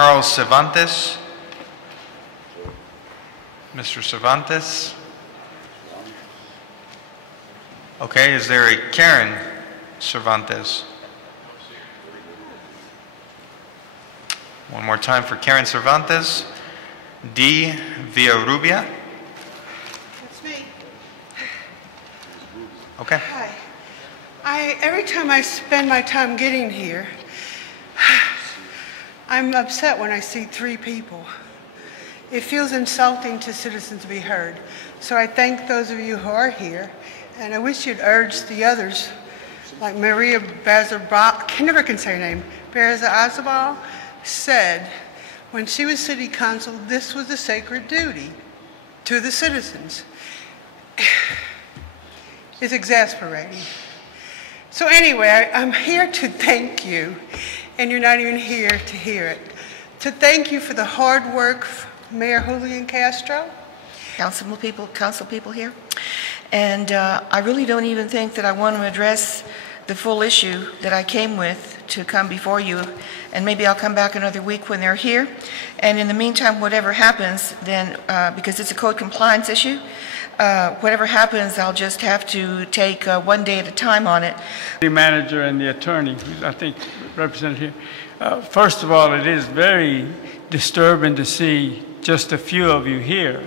Charles Cervantes. Mr. Cervantes. Okay, is there a Karen Cervantes? One more time for Karen Cervantes. D. Villarrubia. That's me. Okay. Hi. Every time I spend my time getting here, I'm upset when I see 3 people. It feels insulting to citizens to be heard. So I thank those of you who are here, and I wish you'd urge the others, like Maria Bazabal, I never can say her name, Bazabal said, when she was city council, this was a sacred duty to the citizens. It's exasperating. So anyway, I'm here to thank you, and you're not even here to hear it. To thank you for the hard work, Mayor Julian Castro. Council people here. And I really don't even think that I want to address the full issue that I came with to come before you, and maybe I'll come back another week when they're here. And in the meantime, whatever happens, then, because it's a code compliance issue, whatever happens, I'll just have to take one day at a time on it. The manager and the attorney, who's I think represented here. First of all, it is very disturbing to see just a few of you here.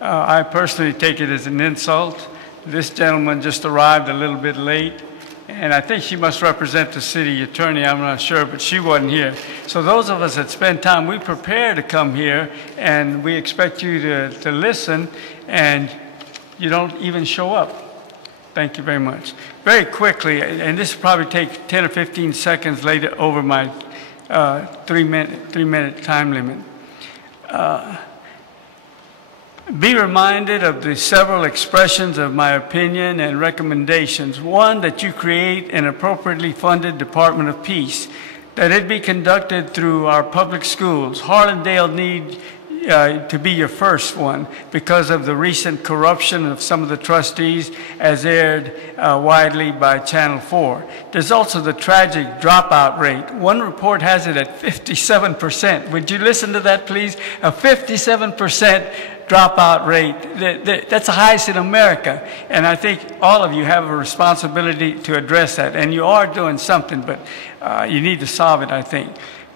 I personally take it as an insult. This gentleman just arrived a little bit late, and I think she must represent the city attorney, I'm not sure, but she wasn't here. So those of us that spend time, we prepare to come here, and we expect you to listen, and you don't even show up. Thank you very much. Very quickly, and this will probably take 10 or 15 seconds later over my 3-minute time limit. Be reminded of the several expressions of my opinion and recommendations. One, that you create an appropriately funded Department of Peace, that it be conducted through our public schools. Harlandale need to be your first one because of the recent corruption of some of the trustees as aired widely by Channel 4. There's also the tragic dropout rate. One report has it at 57%. Would you listen to that, please? A 57% dropout rate. That's the highest in America. And I think all of you have a responsibility to address that. And you are doing something, but you need to solve it, I think.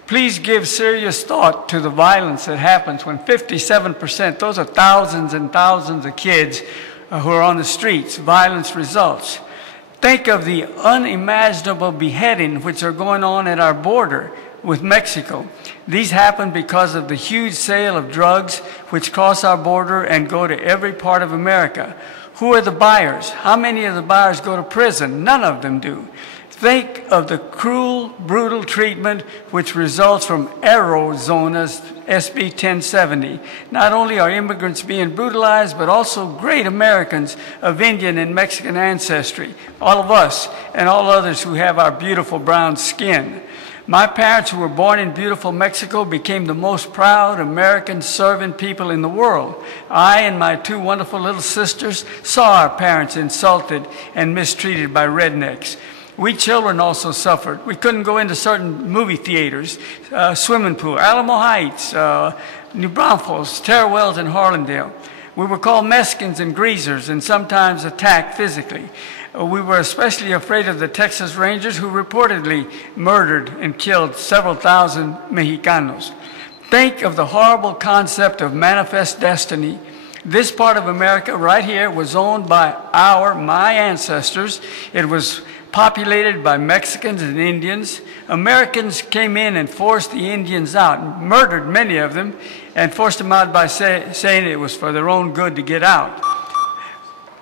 Please give serious thought to the violence that happens when 57%, those are thousands and thousands of kids who are on the streets, violence results. Think of the unimaginable beheading which are going on at our border with Mexico. These happen because of the huge sale of drugs which cross our border and go to every part of America. Who are the buyers? How many of the buyers go to prison? None of them do. Think of the cruel, brutal treatment which results from Arizona's SB 1070. Not only are immigrants being brutalized, but also great Americans of Indian and Mexican ancestry, all of us and all others who have our beautiful brown skin. My parents, who were born in beautiful Mexico, became the most proud American servant people in the world. I and my 2 wonderful little sisters saw our parents insulted and mistreated by rednecks. We children also suffered. We couldn't go into certain movie theaters, swimming pool, Alamo Heights, New Braunfels, Terrell and Harlandale. We were called Mexicans and greasers and sometimes attacked physically. We were especially afraid of the Texas Rangers, who reportedly murdered and killed several thousand Mexicanos. Think of the horrible concept of manifest destiny. This part of America right here was owned by my ancestors. It was populated by Mexicans and Indians. Americans came in and forced the Indians out, murdered many of them, and forced them out by saying it was for their own good to get out.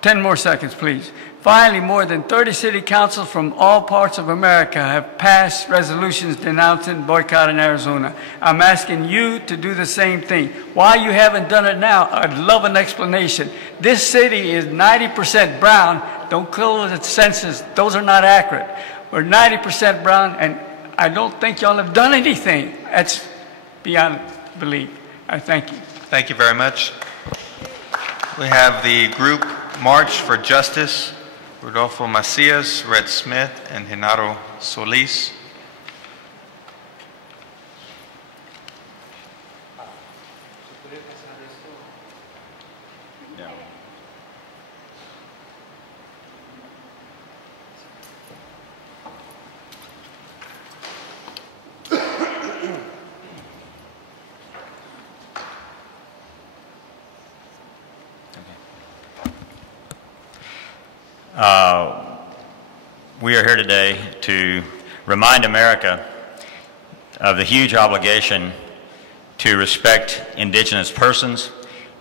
10 more seconds, please. Finally, more than 30 city councils from all parts of America have passed resolutions denouncing boycotting Arizona. I'm asking you to do the same thing. Why you haven't done it now, I'd love an explanation. This city is 90% brown. Don't call it census. Those are not accurate. We're 90% brown, and I don't think y'all have done anything. That's beyond belief. I thank you. Thank you very much. We have the group March for Justice, Rodolfo Macias, Red Smith, and Genaro Solis. We are here today to remind America of the huge obligation to respect indigenous persons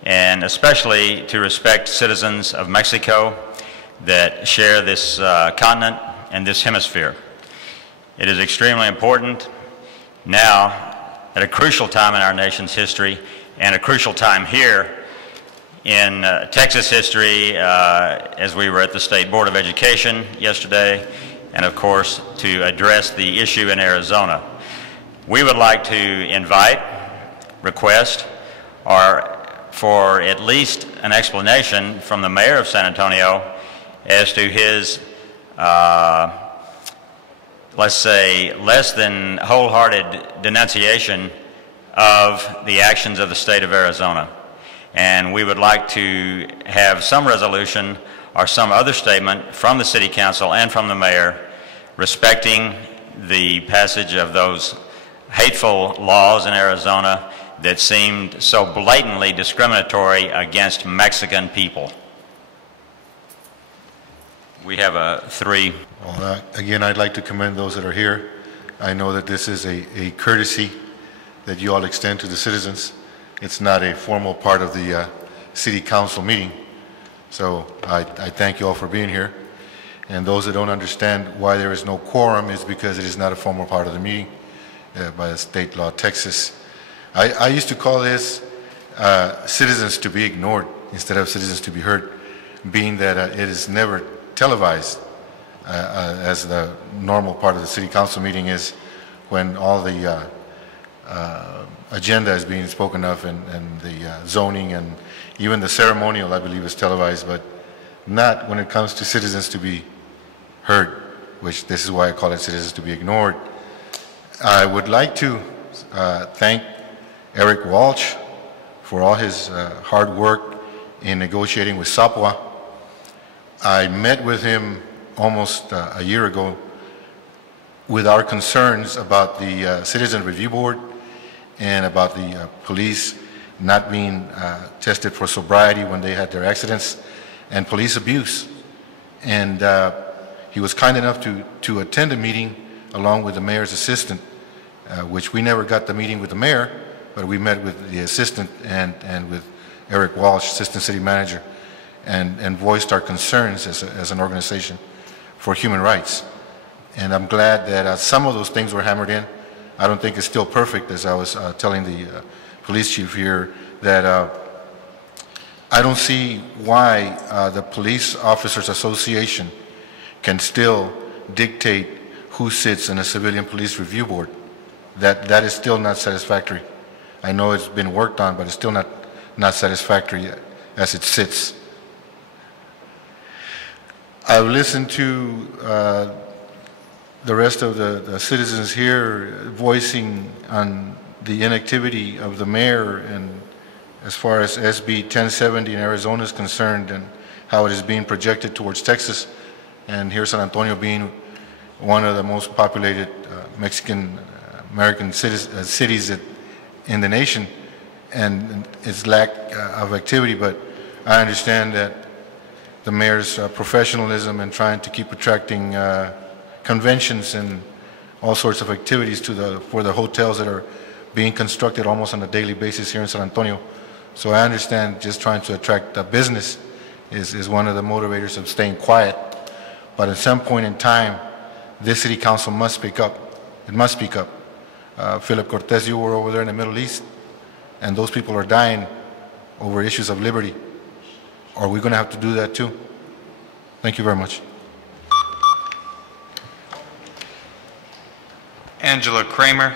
and especially to respect citizens of Mexico that share this continent and this hemisphere. It is extremely important now at a crucial time in our nation's history and a crucial time here in Texas history, as we were at the State Board of Education yesterday, and of course to address the issue in Arizona. We would like to invite, request, or for at least an explanation from the mayor of San Antonio as to his, let's say, less than wholehearted denunciation of the actions of the state of Arizona. And we would like to have some resolution or some other statement from the City Council and from the Mayor respecting the passage of those hateful laws in Arizona that seemed so blatantly discriminatory against Mexican people. We have three. Well, again, I'd like to commend those that are here. I know that this is a courtesy that you all extend to the citizens. It's not a formal part of the City Council meeting. So I thank you all for being here. And those that don't understand why there is no quorum is because it is not a formal part of the meeting by the state law, Texas. I used to call this citizens to be ignored instead of citizens to be heard, being that it is never televised as the normal part of the City Council meeting is when all the agenda is being spoken of and the zoning and even the ceremonial, I believe, is televised, but not when it comes to citizens to be heard, which this is why I call it citizens to be ignored. I would like to thank Eric Walsh for all his hard work in negotiating with SAPWA. I met with him almost a year ago with our concerns about the Citizen Review Board and about the police not being tested for sobriety when they had their accidents and police abuse. And he was kind enough to attend a meeting along with the mayor's assistant, which we never got the meeting with the mayor, but we met with the assistant and with Eric Walsh, assistant city manager, and voiced our concerns as an organization for human rights. And I'm glad that some of those things were hammered in. I don't think it's still perfect, as I was telling the police chief here, that I don't see why the Police Officers Association can still dictate who sits in a civilian police review board. That is still not satisfactory. I know it's been worked on, but it's still not satisfactory as it sits. I've listened to the rest of the citizens here voicing on the inactivity of the mayor and as far as SB 1070 in Arizona is concerned and how it is being projected towards Texas, and here San Antonio being one of the most populated Mexican American cities in the nation, and its lack of activity. But I understand that the mayor's professionalism and trying to keep attracting conventions and all sorts of activities for the hotels that are being constructed almost on a daily basis here in San Antonio. So I understand just trying to attract business is one of the motivators of staying quiet. But at some point in time, this city council must speak up. It must speak up. Philip Cortez, you were over there in the Middle East, and those people are dying over issues of liberty. Are we going to have to do that too? Thank you very much. Angela Kramer.